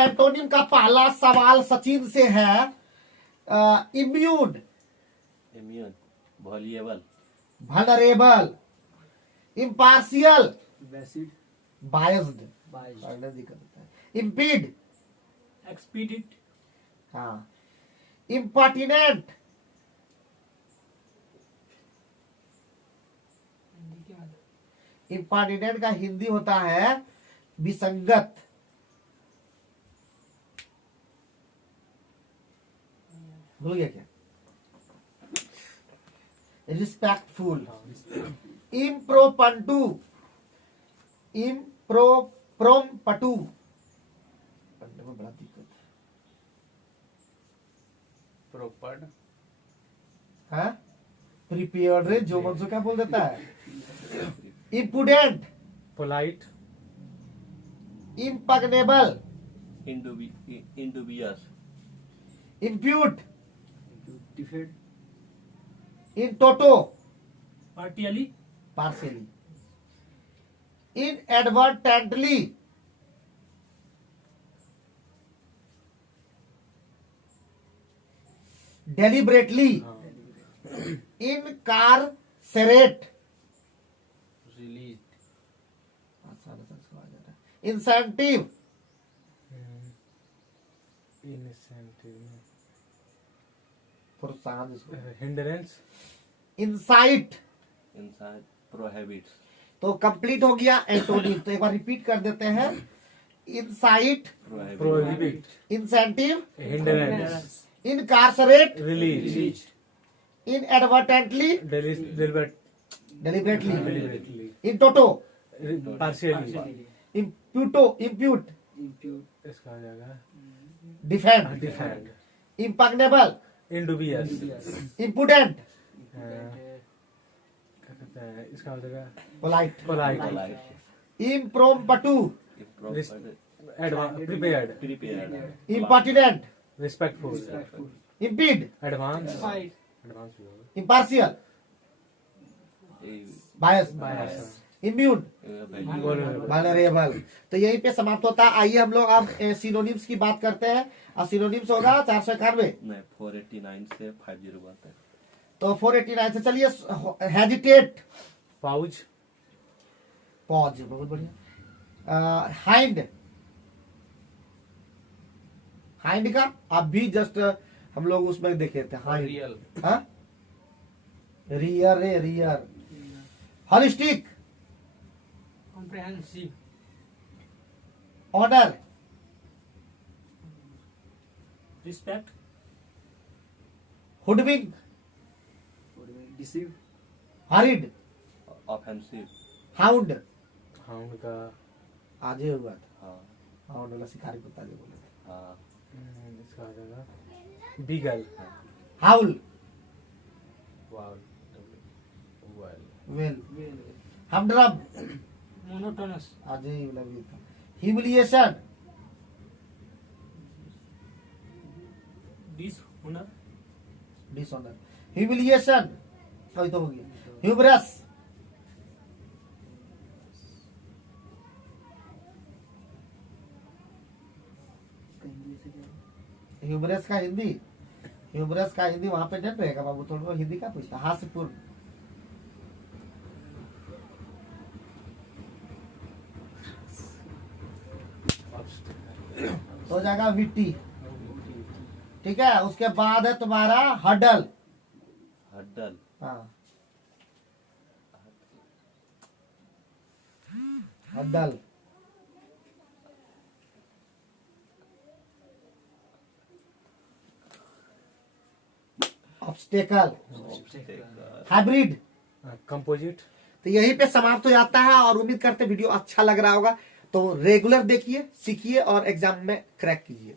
Antonym का पहला सवाल सचिन से है। Immune, immune, valuable, vulnerable, impartial, biased, impede, expedite, हाँ, इम्पर्टिनेंट, इम्पर्टिनेंट का हिंदी होता है विसंगत, भूल गया क्या? रिस्पेक्टफुल, इम्प्रोपंटू, इम्प्रोम्पटू, पढ़ने में बड़ा दिक्कत है, प्रोपर्ड, हाँ, प्रिपेयर्ड रे जो मन क्या बोल देता है, impudent, polite, impregnable, indubious, impute, in toto, partially, partially, inadvertently, deliberately, incarcerate, release, incentive, प्रोत्साहन, हिंडरेंस, इंसाइट। इनसाइड, प्रोहिबिट्स, तो कंप्लीट हो गया एंटोनिम। तो एक बार रिपीट कर देते हैं। Insight, prohibit, incentive, hindrance, incarcerate, release, inadvertently, deliberately, in toto, partially, impute, इसका आ जाएगा डिफेंड, डिफेंड, इम्पग्नेबल, इंडुबियस, इम्पुडेंट, क्या कहते हैं इसका हो जाएगा polite, polite, impromptu, prepared, impertinent, respectful, impede, advance, impartial, bias, immune, vulnerable. तो यहीं पे समाप्त होता है। आइए हम लोग अब सिनोनिम्स की बात करते हैं। और सिनोनिम्स होगा 491 नहीं 489 से 50 बात है। तो 489 से चलिए। हेजिटेट, पाउच, पॉज, बहुत बढ़िया। हाइंड, हाइंड का अभी जस्ट हम लोग उसमें देखे थे। हाइंड, रियल, हाँ, रियर, रे rear. Holistic, comprehensive, honour, respect, hoodwink, deceive, horrid, offensive, hound, hound का आज ही हुआ था। हाँ हाउंड वाला शिकारी कुत्ता जो बोले थे। हाँ इसका आ जाएगा बीगल, हाउल, वाल, वेल, हमड्रम, मोनोटोनस, आज ही वाला भी था। ह्यूमिलिएशन, डिसऑनर, डिसऑनर, ह्यूमिलिएशन, अभी तो हो गया। ह्यूमरस, ह्यूमरस का हिंदी, ह्यूमरस का हिंदी वहां पे नहीं रहेगा बाबू, थोड़ा हिंदी का पूछता। हास्यपूर्ण, तो हो जाएगा विट्टी। ठीक है, उसके बाद है तुम्हारा हडल। हड्डल, हाँ, हडल, ऑब्स्टेकल, हाइब्रिड। कंपोजिट। तो यहीं पे समाप्त हो जाता है। और उम्मीद करते वीडियो अच्छा लग रहा होगा। तो रेगुलर देखिए, सीखिए और एग्जाम में क्रैक कीजिए।